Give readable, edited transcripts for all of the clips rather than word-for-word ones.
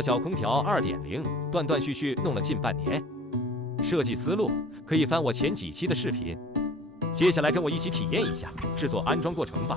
小空调2.0，断断续续弄了近半年。设计思路可以翻我前几期的视频。接下来跟我一起体验一下制作安装过程吧。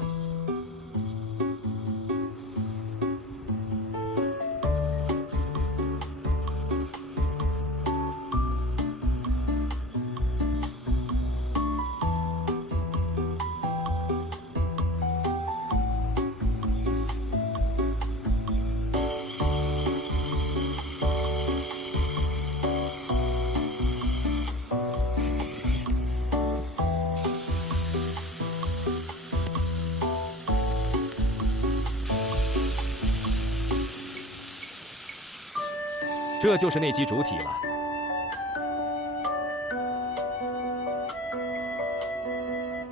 这就是内机主体了。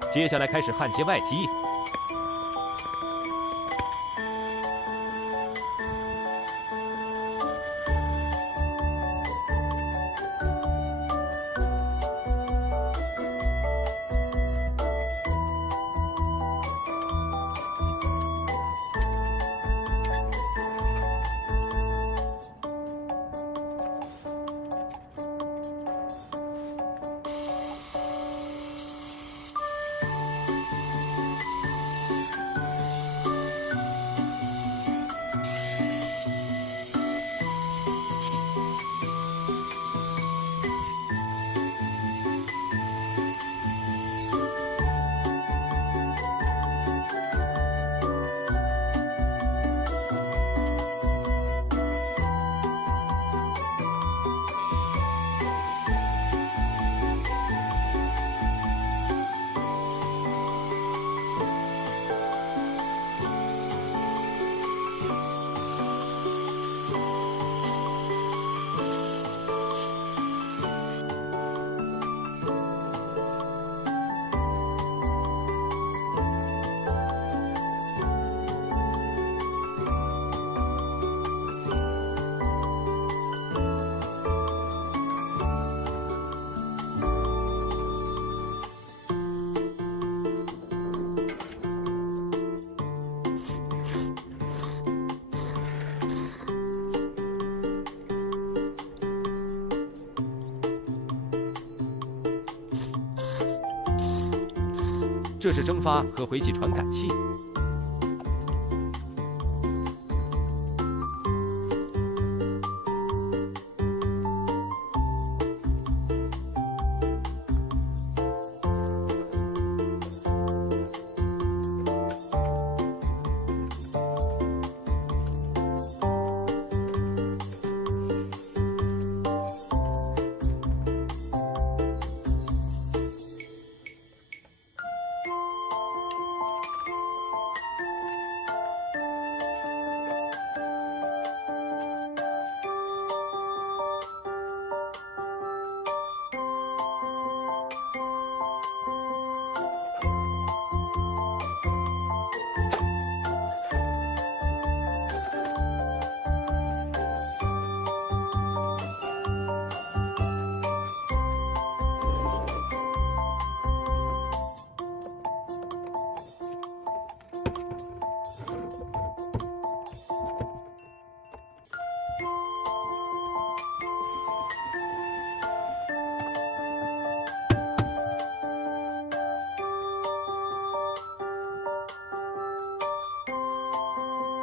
接下来开始焊接外机。这是蒸发和回气传感器。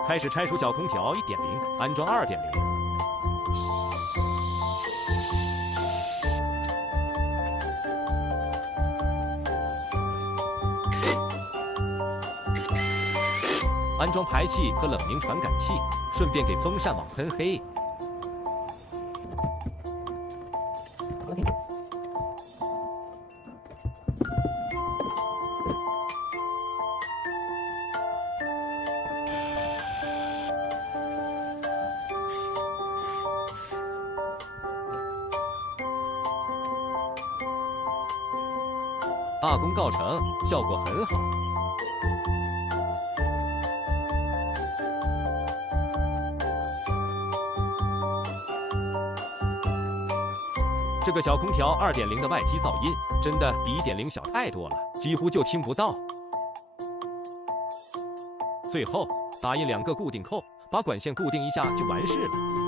开始拆除小空调1.0，安装2.0。安装排气和冷凝传感器，顺便给风扇网喷黑。大功告成，效果很好。这个小空调2.0的外机噪音真的比1.0小太多了，几乎就听不到。最后打印2个固定扣，把管线固定一下就完事了。